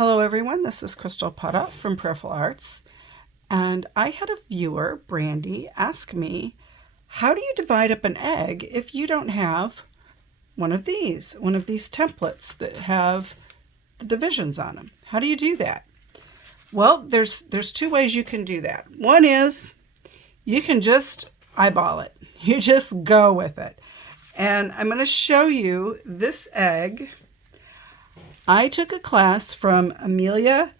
Hello everyone, this is Crystal Potthoff from Prayerful Arts, and I had a viewer, Brandi, ask me, how do you divide up an egg if you don't have one of these templates that have the divisions on them? How do you do that? Well, there's two ways you can do that. One is you can just eyeball it. You just go with it. And I'm going to show you this egg. I took a class from Amelia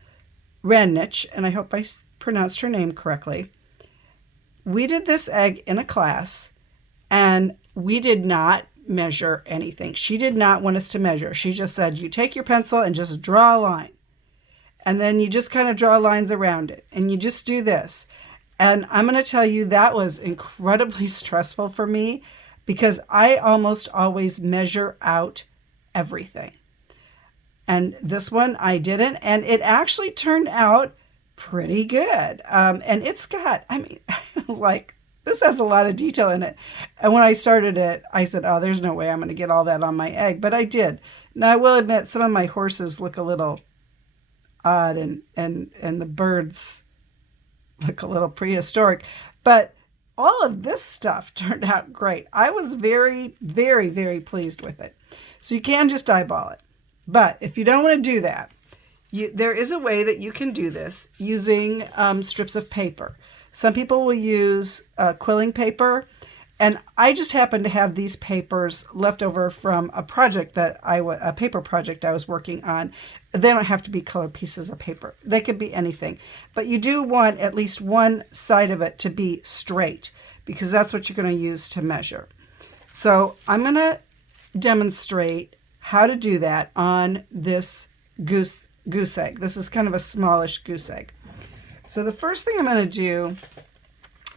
Rennich, and I hope I pronounced her name correctly. We did this egg in a class, and we did not measure anything. She did not want us to measure. She just said, you take your pencil and just draw a line. And then you just kind of draw lines around it, and you just do this. And I'm going to tell you that was incredibly stressful for me because I almost always measure out everything. And this one I didn't, and it actually turned out pretty good. And it's got, I was like, this has a lot of detail in it. And when I started it, I said, oh, there's no way I'm going to get all that on my egg. But I did. Now, I will admit, some of my horses look a little odd, and the birds look a little prehistoric. But all of this stuff turned out great. I was very, very, very pleased with it. So you can just eyeball it. But if you don't want to do that, there is a way that you can do this using strips of paper. Some people will use quilling paper, and I just happen to have these papers left over from a project a paper project I was working on. They don't have to be colored pieces of paper. They could be anything. But you do want at least one side of it to be straight, because that's what you're going to use to measure. So I'm going to demonstrate how to do that on this goose egg. This is kind of a smallish goose egg. So the first thing I'm going to do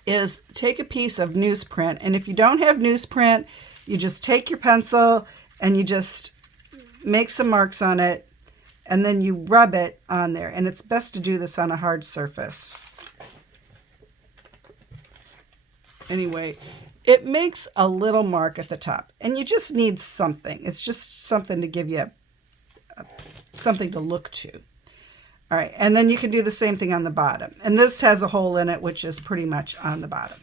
is take a piece of newsprint. And if you don't have newsprint, you just take your pencil and you just make some marks on it, and then you rub it on there. And it's best to do this on a hard surface. Anyway, it makes a little mark at the top, and you just need something. It's just something to give you something to look to. All right, and then you can do the same thing on the bottom. And this has a hole in it, which is pretty much on the bottom.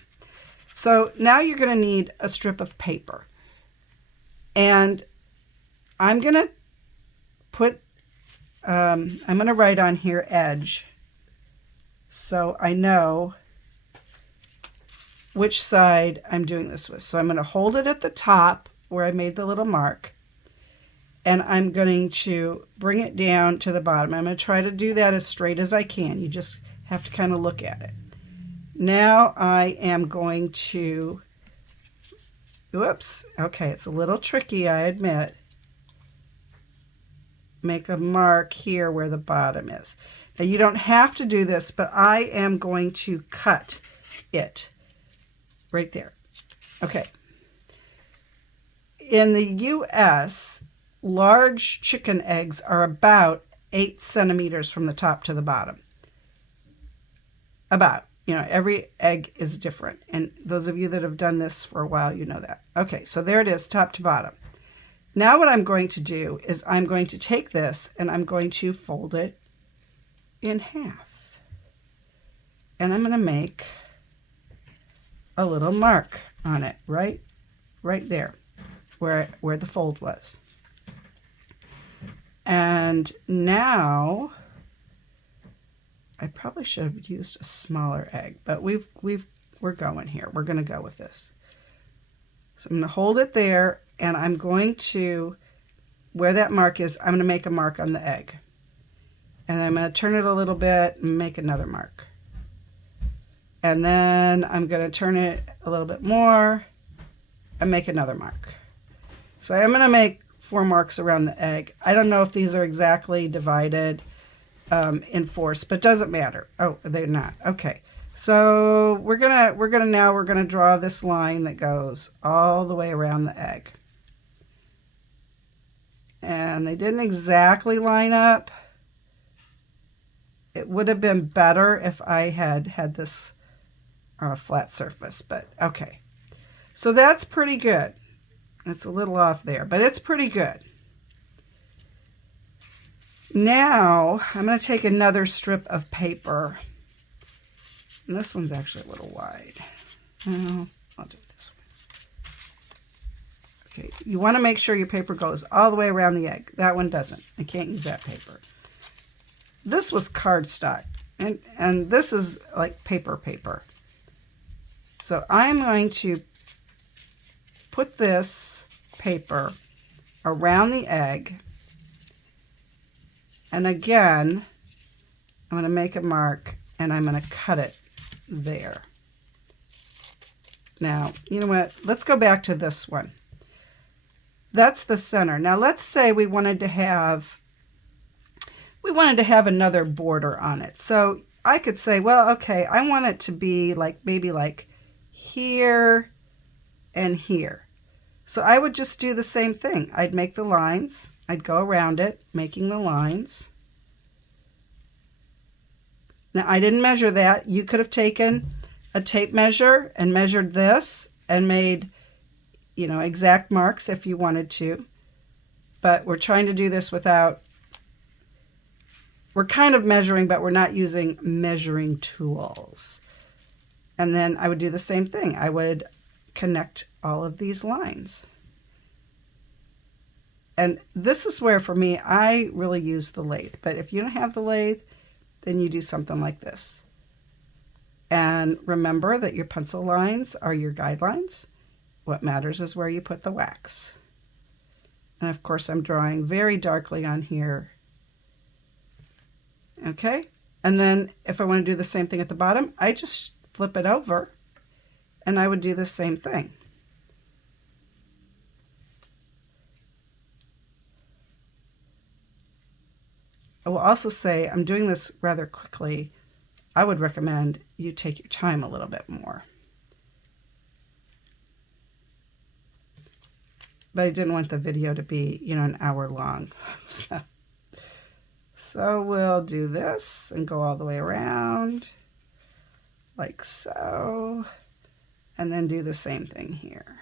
So now you're going to need a strip of paper. And I'm going to put, I'm going to write on here edge, so I know which side I'm doing this with. So I'm going to hold it at the top where I made the little mark, and I'm going to bring it down to the bottom. I'm going to try to do that as straight as I can. You just have to kind of look at it. Now I am going to, whoops, okay, it's a little tricky, I admit. Make a mark here where the bottom is. Now you don't have to do this, but I am going to cut it right there. Okay. In the US, large chicken eggs are about 8 centimeters from the top to the bottom. About, every egg is different. And those of you that have done this for a while, you know that. Okay, so there it is, top to bottom. Now what I'm going to do is I'm going to take this and I'm going to fold it in half. And I'm going to make a little mark on it right there where the fold was. And now I probably should have used a smaller egg, but we're going here. We're going to go with this. So I'm going to hold it there, and I'm going to, where that mark is, I'm going to make a mark on the egg. And I'm going to turn it a little bit and make another mark. And then I'm going to turn it a little bit more and make another mark. So I'm going to make 4 marks around the egg. I don't know if these are exactly divided in force, but it doesn't matter. Oh, they're not. Okay. So we're gonna draw this line that goes all the way around the egg. And they didn't exactly line up. It would have been better if I had this on a flat surface, but okay. So that's pretty good. It's a little off there, but it's pretty good. Now I'm going to take another strip of paper. And this one's actually a little wide. No, I'll do this one. Okay, you want to make sure your paper goes all the way around the egg. That one doesn't. I can't use that paper. This was cardstock, and this is like paper. So I'm going to put this paper around the egg, and again I'm going to make a mark and I'm going to cut it there. Now, you know what? Let's go back to this one. That's the center. Now let's say we wanted to have another border on it. So I could say, well, okay, I want it to be like maybe like here and here. So I would just do the same thing. I'd make the lines. I'd go around it, making the lines. Now I didn't measure that. You could have taken a tape measure and measured this and made, you know, exact marks if you wanted to. But we're trying to do this without, we're kind of measuring, but we're not using measuring tools. And then I would do the same thing. I would connect all of these lines. And this is where, for me, I really use the lathe. But if you don't have the lathe, then you do something like this. And remember that your pencil lines are your guidelines. What matters is where you put the wax. And of course, I'm drawing very darkly on here. Okay? And then if I want to do the same thing at the bottom, I just flip it over and I would do the same thing. I will also say I'm doing this rather quickly. I would recommend you take your time a little bit more. But I didn't want the video to be, you know, an hour long. So we'll do this and go all the way around like so, and then do the same thing here.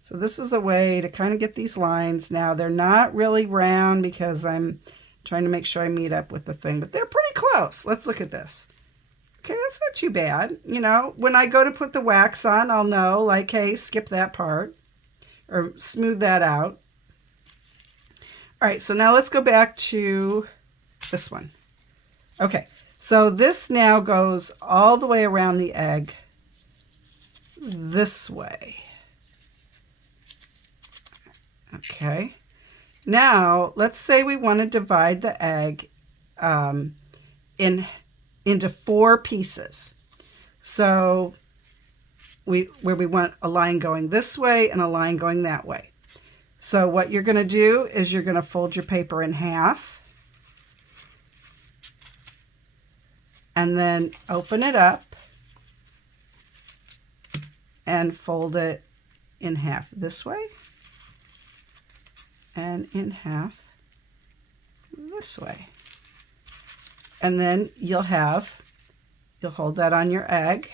So this is a way to kind of get these lines. Now they're not really round because I'm trying to make sure I meet up with the thing, but they're pretty close. Let's look at this. Okay, that's not too bad. You know, when I go to put the wax on, I'll know, like, hey, skip that part or smooth that out. All right, so now let's go back to this one. Okay, so this now goes all the way around the egg this way. Okay, now let's say we want to divide the egg into 4 pieces. So where we want a line going this way and a line going that way. So what you're going to do is you're going to fold your paper in half and then open it up and fold it in half this way and in half this way. And then you'll hold that on your egg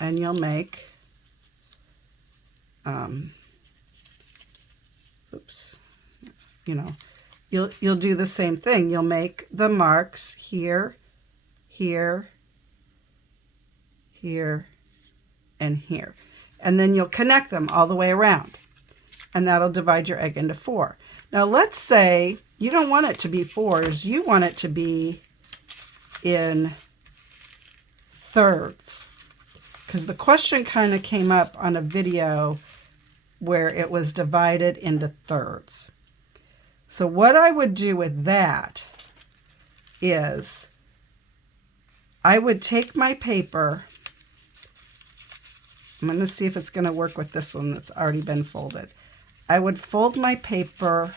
and you'll make, you know, you'll do the same thing. You'll make the marks here, here, here, and here. And then you'll connect them all the way around. And that'll divide your egg into 4. Now let's say you don't want it to be 4s. You want it to be in thirds. Because the question kind of came up on a video where it was divided into thirds. So what I would do with that is I would take my paper. I'm going to see if it's going to work with this one that's already been folded. I would fold my paper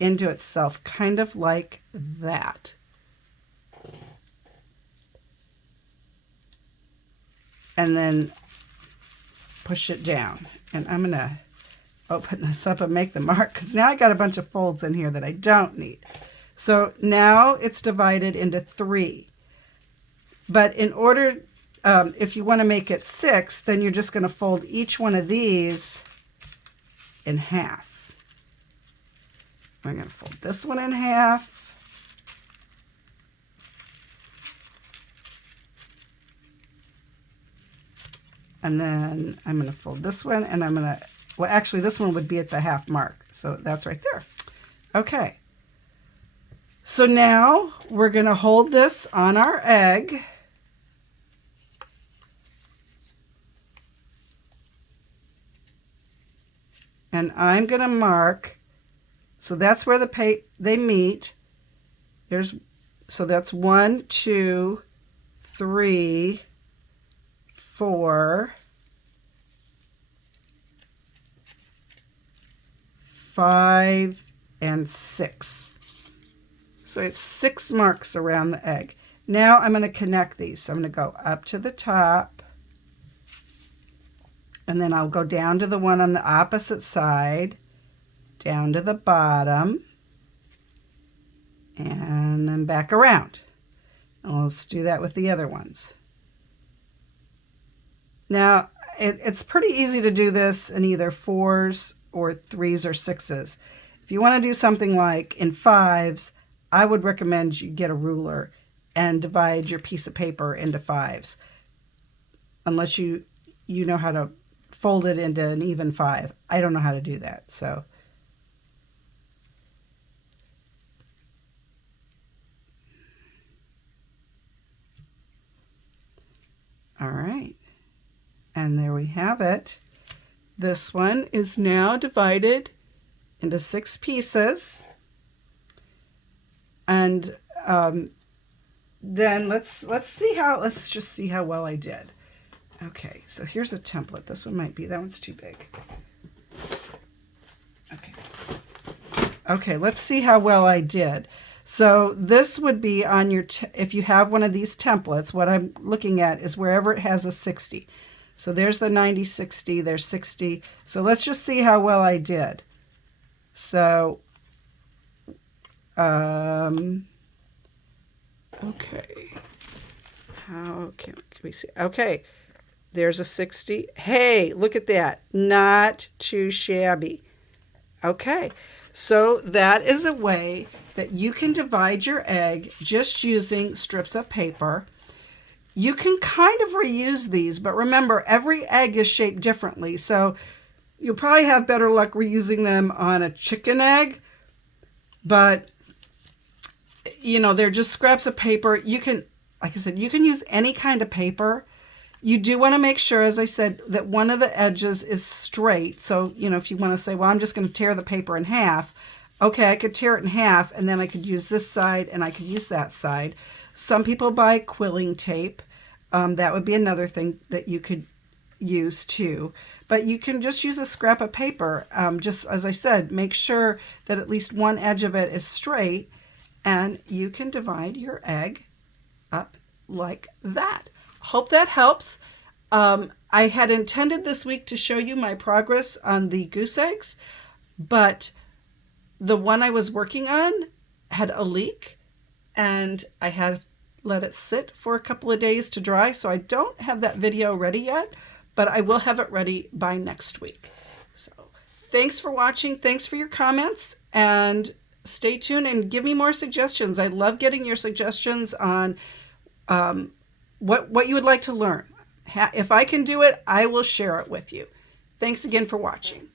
into itself, kind of like that. And then push it down. And I'm going to open this up and make the mark, because now I got a bunch of folds in here that I don't need. So now it's divided into 3. But in order, if you want to make it 6, then you're just going to fold each one of these in half. I'm going to fold this one in half. And then I'm going to fold this one, and I'm going to, well, actually this one would be at the half mark. So that's right there. Okay. So now we're going to hold this on our egg. And I'm going to mark, so that's where they meet. So that's 1, 2, 3, 4, 5, and 6. So I have 6 marks around the egg. Now I'm going to connect these. So I'm going to go up to the top, and then I'll go down to the one on the opposite side, down to the bottom, and then back around. And let's do that with the other ones. Now, it's pretty easy to do this in either 4s or 3s or 6s. If you want to do something like in 5s, I would recommend you get a ruler and divide your piece of paper into 5s, unless you know how to fold it into an even 5. I don't know how to do that, so. All right, and there we have it. This one is now divided into 6 pieces, and then let's just see how well I did. Okay, so here's a template. This one might be, that one's too big. Okay, let's see how well I did. So this would be on your, if you have one of these templates, what I'm looking at is wherever it has a 60. So there's the 90, 60, there's 60. So let's just see how well I did. So, okay. How can we see? Okay. There's a 60. Hey, look at that. Not too shabby. Okay, so that is a way that you can divide your egg just using strips of paper. You can kind of reuse these, but remember, every egg is shaped differently. So you'll probably have better luck reusing them on a chicken egg, but you know, they're just scraps of paper. You can, like I said, you can use any kind of paper. You do want to make sure, as I said, that one of the edges is straight. So, you know, if you want to say, well, I'm just going to tear the paper in half. Okay, I could tear it in half, and then I could use this side, and I could use that side. Some people buy quilling tape. That would be another thing that you could use too. But you can just use a scrap of paper. Just as I said, make sure that at least one edge of it is straight, and you can divide your egg up like that. Hope that helps. I had intended this week to show you my progress on the goose eggs, but the one I was working on had a leak, and I had let it sit for a couple of days to dry, so I don't have that video ready yet, but I will have it ready by next week. So thanks for watching. Thanks for your comments, and stay tuned and give me more suggestions. I love getting your suggestions on what you would like to learn. If I can do it, I will share it with you. Thanks again for watching.